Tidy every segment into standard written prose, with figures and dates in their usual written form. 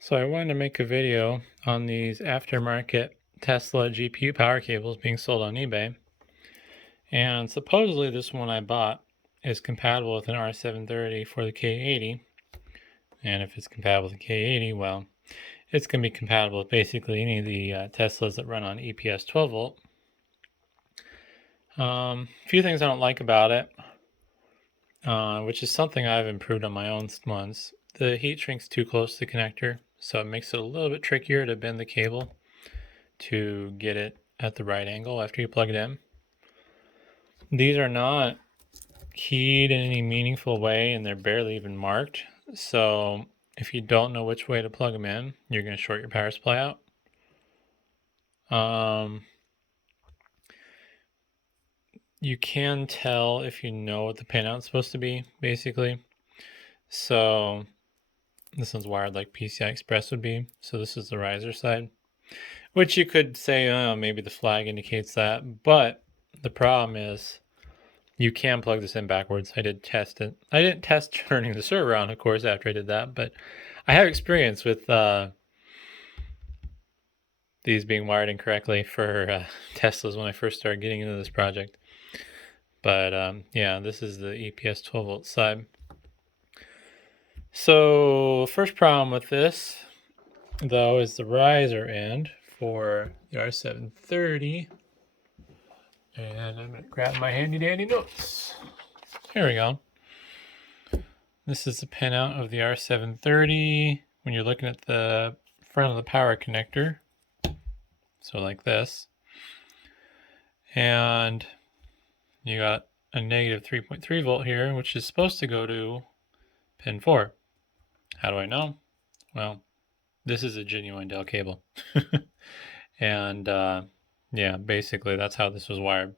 So I wanted to make a video on these aftermarket Tesla GPU power cables being sold on eBay. And supposedly this one I bought is compatible with an R730 for the K80. And if it's compatible with the K80, well, it's going to be compatible with basically any of the Teslas that run on EPS 12 volt. A few things I don't like about it, which is something I've improved on my own ones. The heat shrink's too close to the connector, so it makes it a little bit trickier to bend the cable to get it at the right angle after you plug it in. These are not keyed in any meaningful way, and they're barely even marked. So if you don't know which way to plug them in, you're going to short your power supply out. You can tell if you know what the pinout's supposed to be, basically. So this one's wired like PCI Express would be. So this is the riser side, which you could say, oh, maybe the flag indicates that. But the problem is you can plug this in backwards. I did test it. I didn't test turning the server on, of course, after I did that, but I have experience with these being wired incorrectly for Teslas when I first started getting into this project. But yeah, this is the EPS 12 volt side. So first problem with this, though, is the riser end for the R730. And I'm going to grab my handy dandy notes. Here we go. This is the pinout of the R730 when you're looking at the front of the power connector. So like this. And you got a negative 3.3 volt here, which is supposed to go to pin 4. How do I know? Well, this is a genuine Dell cable. And yeah, basically that's how this was wired.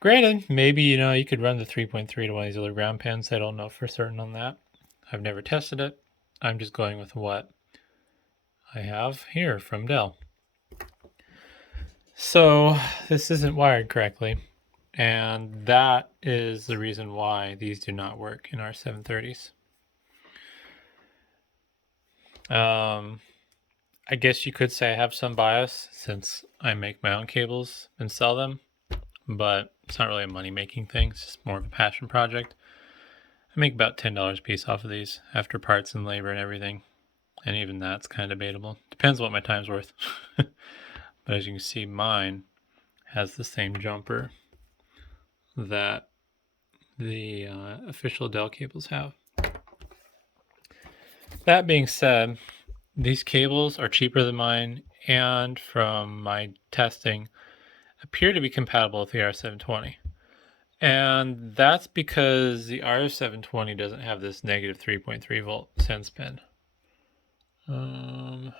Granted, maybe, you could run the 3.3 to one of these other ground pins. I don't know for certain on that. I've never tested it. I'm just going with what I have here from Dell. So this isn't wired correctly, and that is the reason why these do not work in R730s. I guess you could say I have some bias since I make my own cables and sell them, but it's not really a money-making thing. It's just more of a passion project. I make about $10 a piece off of these after parts and labor and everything, and even that's kind of debatable. Depends what my time's worth. But as you can see, mine has the same jumper that the official Dell cables have. That being said, these cables are cheaper than mine, and from my testing, appear to be compatible with the R720. And that's because the R720 doesn't have this negative 3.3 volt sense pin. My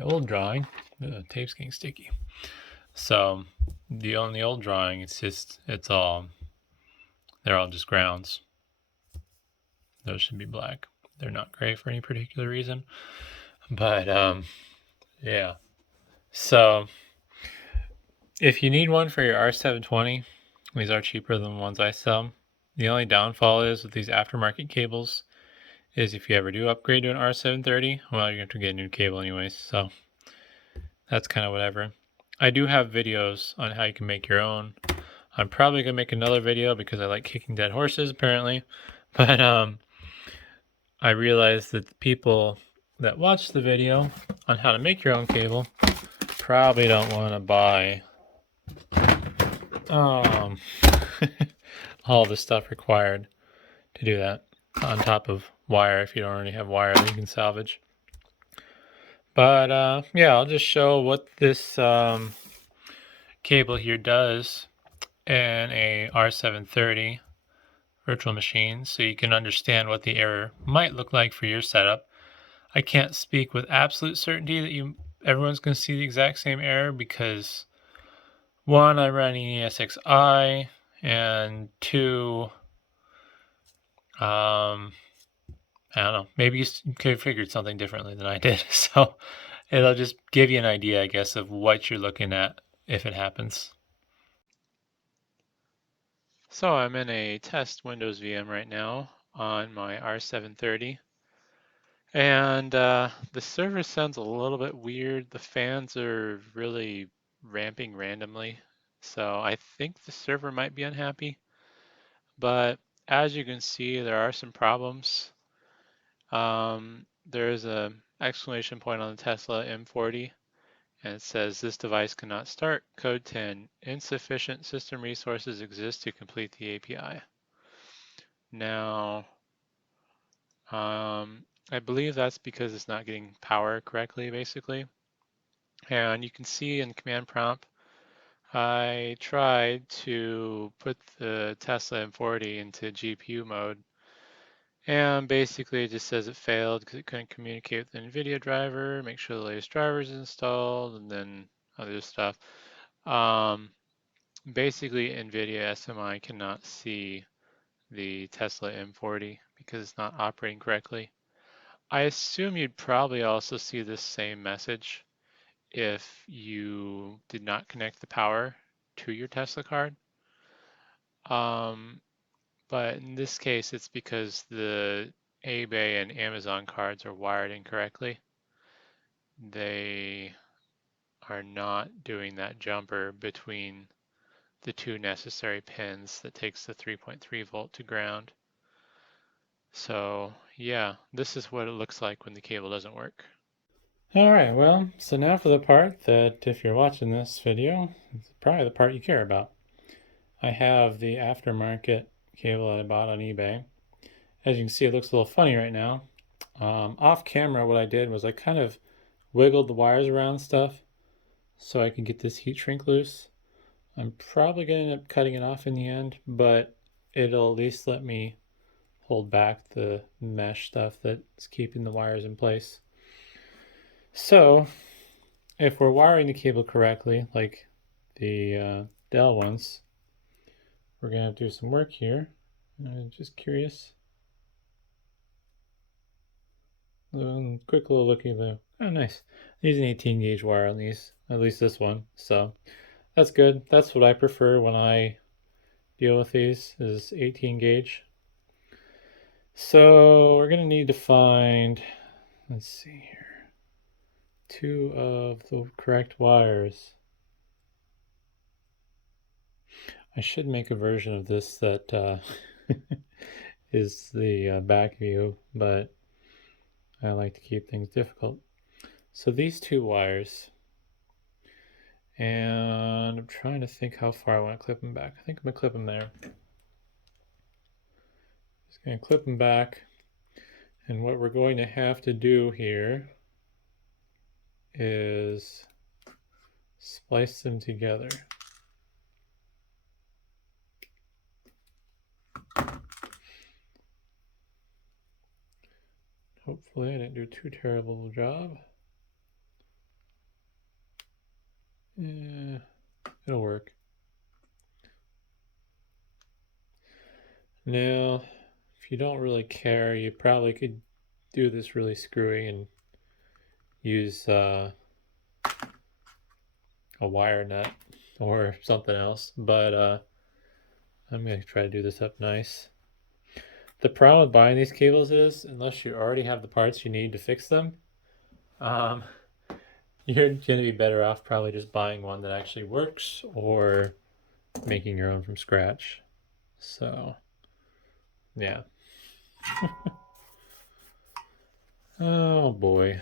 old drawing, the tape's getting sticky. So on the old drawing, they're all just grounds. Those should be black. They're not gray for any particular reason. But yeah. So if you need one for your R720, these are cheaper than the ones I sell. The only downfall is with these aftermarket cables is if you ever do upgrade to an R730, well, you're going to get a new cable anyways. So that's kind of whatever. I do have videos on how you can make your own. I'm probably going to make another video because I like kicking dead horses, apparently. But I realized that the people that watch the video on how to make your own cable probably don't want to buy all the stuff required to do that on top of wire if you don't already have wire that you can salvage. But yeah, I'll just show what this cable here does in a R730 virtual machine so you can understand what the error might look like for your setup. I can't speak with absolute certainty that everyone's going to see the exact same error because one, I'm running ESXi, and two, I don't know, maybe you could have figured something differently than I did. So it'll just give you an idea, I guess, of what you're looking at if it happens. So I'm in a test Windows VM right now on my R730. And the server sounds a little bit weird. The fans are really ramping randomly. So I think the server might be unhappy. But as you can see, there are some problems. There is a exclamation point on the Tesla M40, and it says this device cannot start. Code 10, insufficient system resources exist to complete the API. Now, I believe that's because it's not getting power correctly, basically. And you can see in command prompt, I tried to put the Tesla M40 into GPU mode, and basically it just says it failed because it couldn't communicate with the NVIDIA driver, make sure the latest driver is installed, and then other stuff. Basically, NVIDIA SMI cannot see the Tesla M40 because it's not operating correctly. I assume you'd probably also see this same message if you did not connect the power to your Tesla card. Um, but in this case, it's because the eBay and Amazon cards are wired incorrectly. They are not doing that jumper between the two necessary pins that takes the 3.3 volt to ground. So yeah, this is what it looks like when the cable doesn't work. All right, well, so now for the part that if you're watching this video, it's probably the part you care about. I have the aftermarket cable that I bought on eBay. As you can see, it looks a little funny right now. Off camera, what I did was I kind of wiggled the wires around stuff so I can get this heat shrink loose. I'm probably going to end up cutting it off in the end, but it'll at least let me hold back the mesh stuff that's keeping the wires in place. So if we're wiring the cable correctly, like the Dell ones, we're going to have to do some work here. Just curious. Quick little looky though. Oh, nice. These an 18 gauge wire on these, at least this one. So that's good. That's what I prefer when I deal with these is 18 gauge. So we're gonna need to find, let's see here, 2 of the correct wires. I should make a version of this that is the back view, but I like to keep things difficult. So these 2 wires, and I'm trying to think how far I want to clip them back. I think I'm going to clip them there. Just going to clip them back. And what we're going to have to do here is splice them together. Hopefully I didn't do too terrible a job. Yeah, it'll work. Now, if you don't really care, you probably could do this really screwy and use a wire nut or something else, but I'm going to try to do this up nice. The problem with buying these cables is, unless you already have the parts you need to fix them, um, you're going to be better off probably just buying one that actually works or making your own from scratch. So, yeah. Oh boy.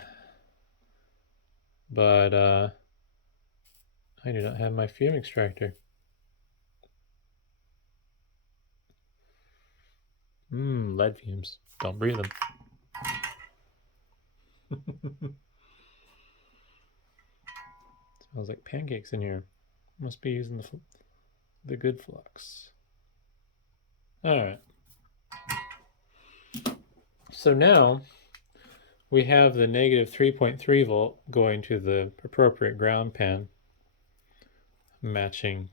But I do not have my fume extractor. Lead fumes. Don't breathe them. Smells like pancakes in here. Must be using the good flux. All right. So now we have the negative 3.3 volt going to the appropriate ground pin, matching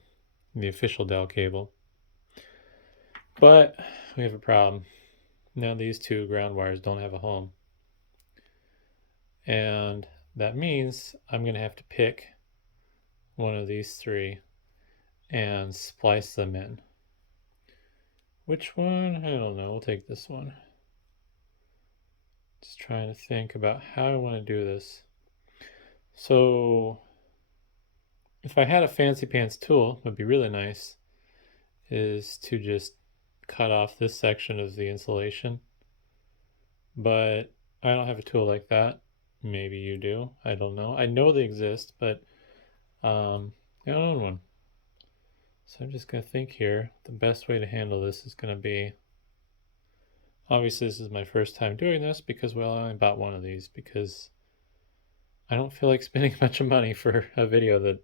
the official Dell cable. But we have a problem. Now these 2 ground wires don't have a home. And that means I'm going to have to pick one of these 3 and splice them in. Which one? I don't know. We'll take this one. Just trying to think about how I want to do this. So if I had a fancy pants tool, it would be really nice, is to just cut off this section of the insulation. But I don't have a tool like that. Maybe you do. I don't know. I know they exist, but I don't own one. So I'm just going to think here. The best way to handle this is going to be, obviously this is my first time doing this because, well, I only bought one of these because I don't feel like spending a bunch of money for a video that,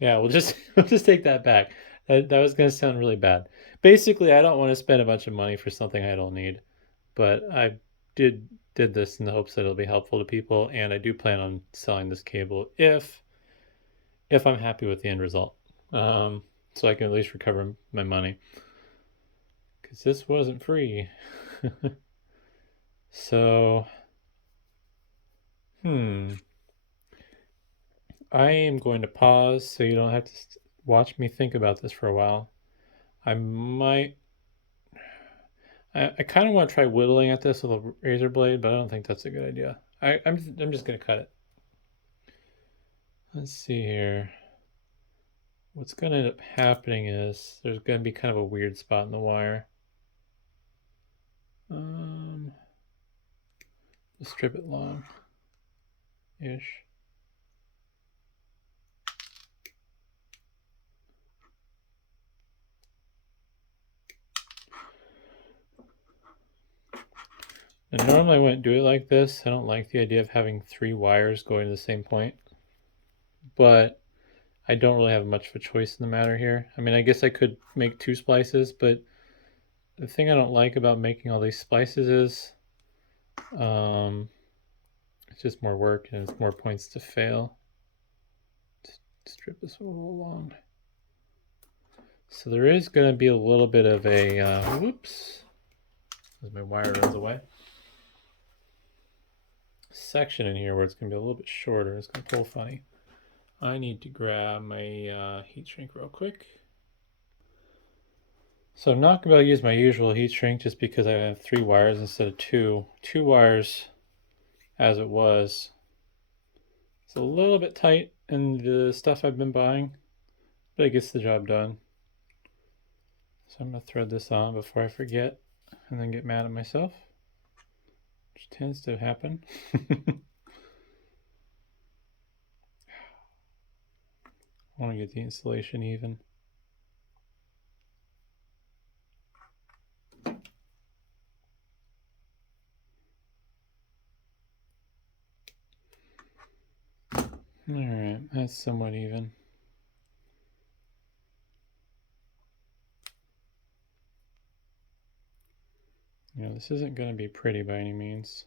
yeah, we'll just take that back. That was going to sound really bad. Basically, I don't want to spend a bunch of money for something I don't need, but I did this in the hopes that it'll be helpful to people, and I do plan on selling this cable if I'm happy with the end result, so I can at least recover my money because this wasn't free. So, I am going to pause so you don't have to watch me think about this for a while. I might. I kind of want to try whittling at this with a razor blade, but I don't think that's a good idea. I'm just gonna cut it. Let's see here. What's gonna end up happening is there's gonna be kind of a weird spot in the wire. Strip it long-ish. And normally I wouldn't do it like this. I don't like the idea of having 3 wires going to the same point. But I don't really have much of a choice in the matter here. I mean, I guess I could make 2 splices, but the thing I don't like about making all these splices is it's just more work and it's more points to fail. Just strip this a little long. So there is going to be a little bit of a, whoops, as my wire runs away, section in here where it's going to be a little bit shorter. It's going to pull funny. I need to grab my heat shrink real quick. So I'm not going to use my usual heat shrink just because I have 3 wires instead of 2. 2 wires as it was. It's a little bit tight in the stuff I've been buying, but it gets the job done. So I'm going to thread this on before I forget and then get mad at myself, which tends to happen. I want to get the insulation even. Alright, that's somewhat even. You know, this isn't going to be pretty by any means.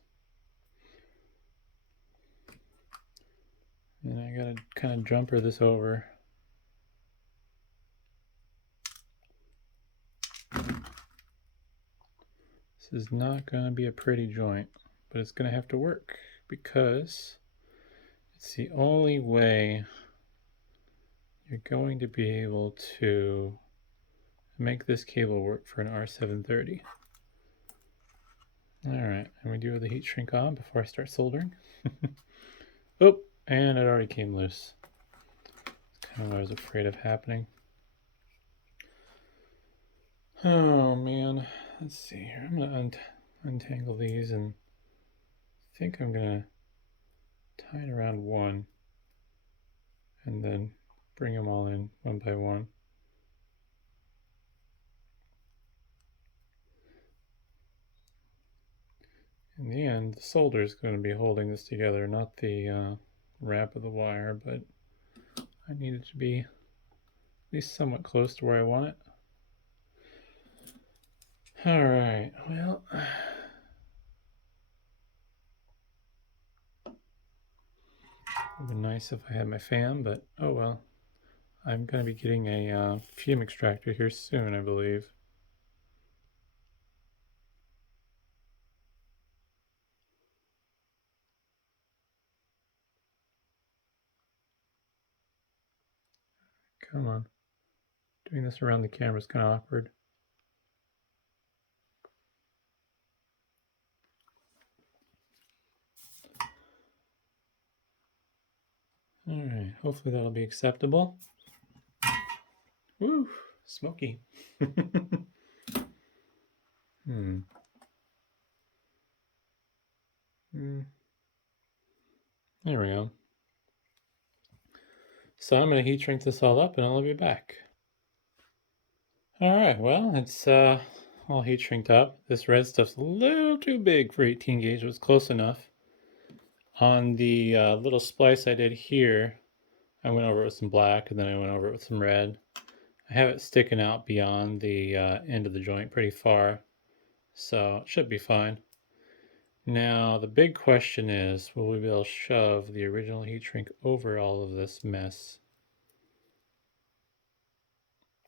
And I got to kind of jumper this over. This is not going to be a pretty joint, but it's going to have to work because it's the only way you're going to be able to make this cable work for an R730. Alright, and we do the heat shrink on before I start soldering. Oh, and it already came loose. That's kind of what I was afraid of happening. Oh man, let's see here. I'm going to untangle these and I think I'm going to tie it around one and then bring them all in one by one. In the end, the solder is going to be holding this together, not the wrap of the wire, but I need it to be at least somewhat close to where I want it. Alright, well, it would be nice if I had my fan, but oh well. I'm going to be getting a fume extractor here soon, I believe. Come on. Doing this around the camera is kind of awkward. Alright, hopefully that'll be acceptable. Woo, smoky. Hmm. There we go. So I'm going to heat shrink this all up and I'll be back. Alright, well, it's all heat shrinked up. This red stuff's a little too big for 18 gauge. It was close enough. On the little splice I did here, I went over it with some black and then I went over it with some red. I have it sticking out beyond the end of the joint pretty far, so it should be fine. Now, the big question is, will we be able to shove the original heat shrink over all of this mess?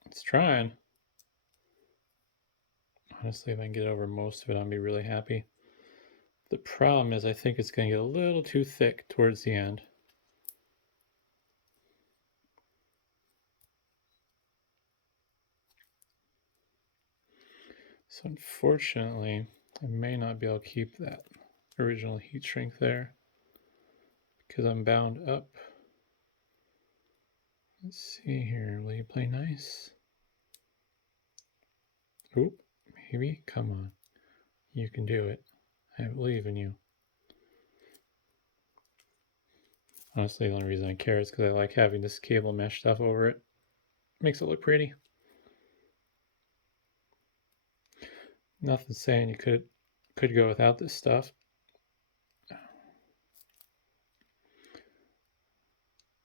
It's trying. Honestly, if I can get over most of it, I'll be really happy. The problem is I think it's going to get a little too thick towards the end. So unfortunately, I may not be able to keep that original heat shrink there because I'm bound up. Let's see here, will you play nice? Oop, maybe, come on. You can do it. I believe in you. Honestly, the only reason I care is because I like having this cable mesh stuff over it. Makes it look pretty. Nothing saying you could go without this stuff.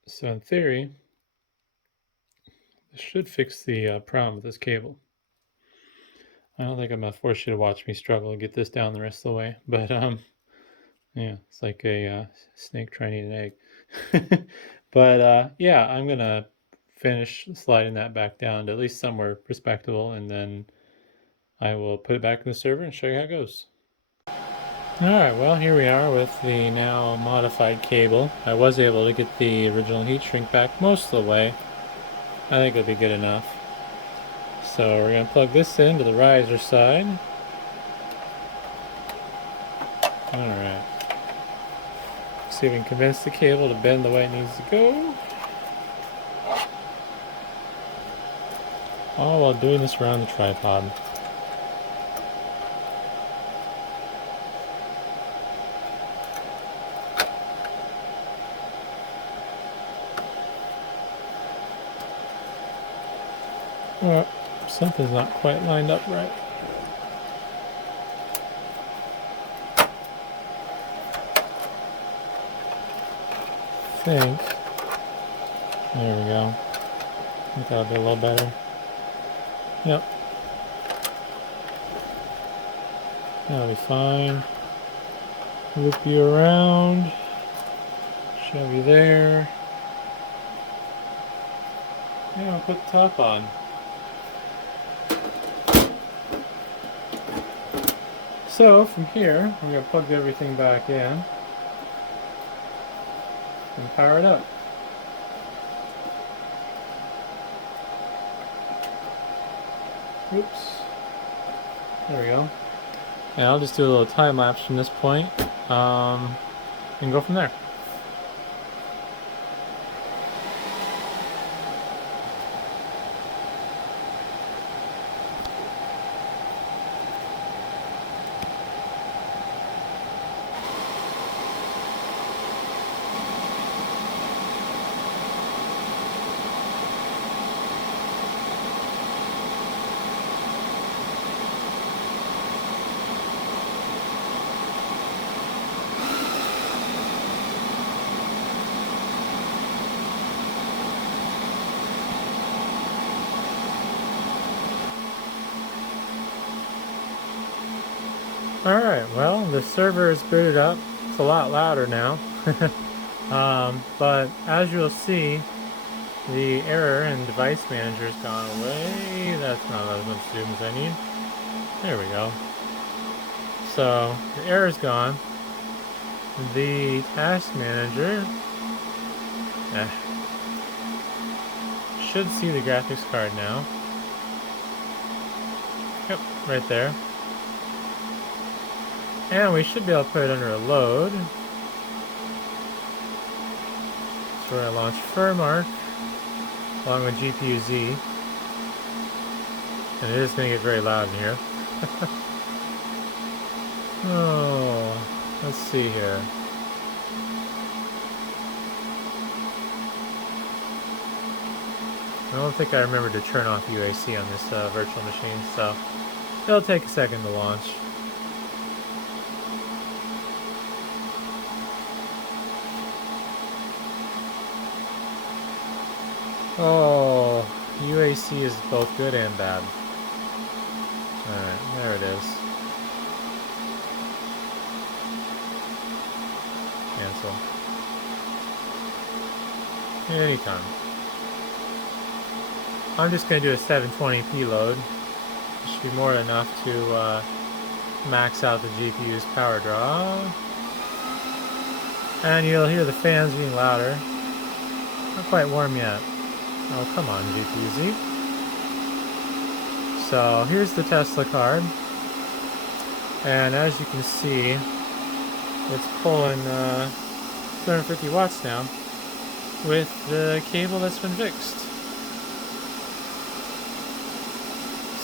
So in theory, this should fix the problem with this cable. I don't think I'm gonna force you to watch me struggle to get this down the rest of the way, but yeah, it's like a snake trying to eat an egg. But yeah, I'm gonna finish sliding that back down to at least somewhere respectable, and then I will put it back in the server and show you how it goes. Alright, well here we are with the now modified cable. I was able to get the original heat shrink back most of the way. I think it'll be good enough. So we're going to plug this into the riser side. Alright. See if we can convince the cable to bend the way it needs to go. All while doing this around the tripod. Oh, something's not quite lined up right. I think. There we go. I think that'll be a little better. Yep. That'll be fine. Loop you around. Shove you there. Yeah, I'll put the top on. So from here, I'm going to plug everything back in and power it up. Oops. There we go. And I'll just do a little time lapse from this point and go from there. Alright, well, the server is booted up. It's a lot louder now. But as you'll see, the error in device manager has gone away. That's not as much zoom as I need. There we go. So, the error is gone. The task manager should see the graphics card now. Yep, right there. And we should be able to put it under a load. where I launch Furmark along with GPU Z. And it is going to get very loud in here. Oh, let's see here. I don't think I remember to turn off UAC on this virtual machine, so it'll take a second to launch. Oh, UAC is both good and bad. Alright, there it is. Cancel. Anytime. I'm just going to do a 720p load. It should be more than enough to max out the GPU's power draw. And you'll hear the fans being louder. Not quite warm yet. Oh, come on, GPU Z. So here's the Tesla card. And as you can see, it's pulling 250 watts now with the cable that's been fixed.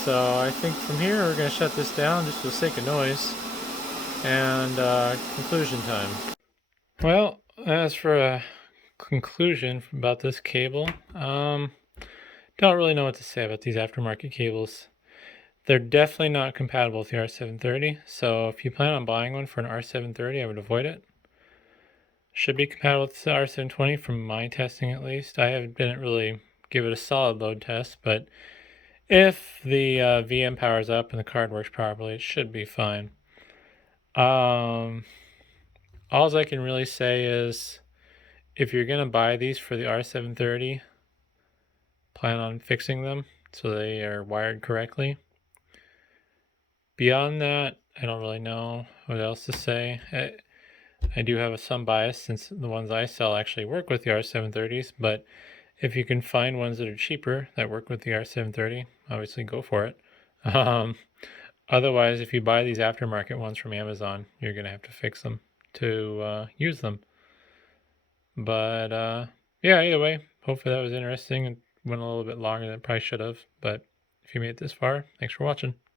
So I think from here we're going to shut this down just for the sake of noise. And conclusion time. Well, as for a conclusion about this cable, don't really know what to say about these aftermarket cables. They're definitely not compatible with the R730, so if you plan on buying one for an R730, I would avoid it. Should be compatible with the R720 from my testing at least. I didn't really give it a solid load test, but if the VM powers up and the card works properly, it should be fine. All I can really say is if you're going to buy these for the R730, plan on fixing them so they are wired correctly. Beyond that, I don't really know what else to say. I do have some bias since the ones I sell actually work with the R730s, but if you can find ones that are cheaper that work with the R730, obviously go for it. Otherwise, if you buy these aftermarket ones from Amazon, you're going to have to fix them to use them. But yeah, either way, hopefully that was interesting and went a little bit longer than it probably should have. But if you made it this far, thanks for watching.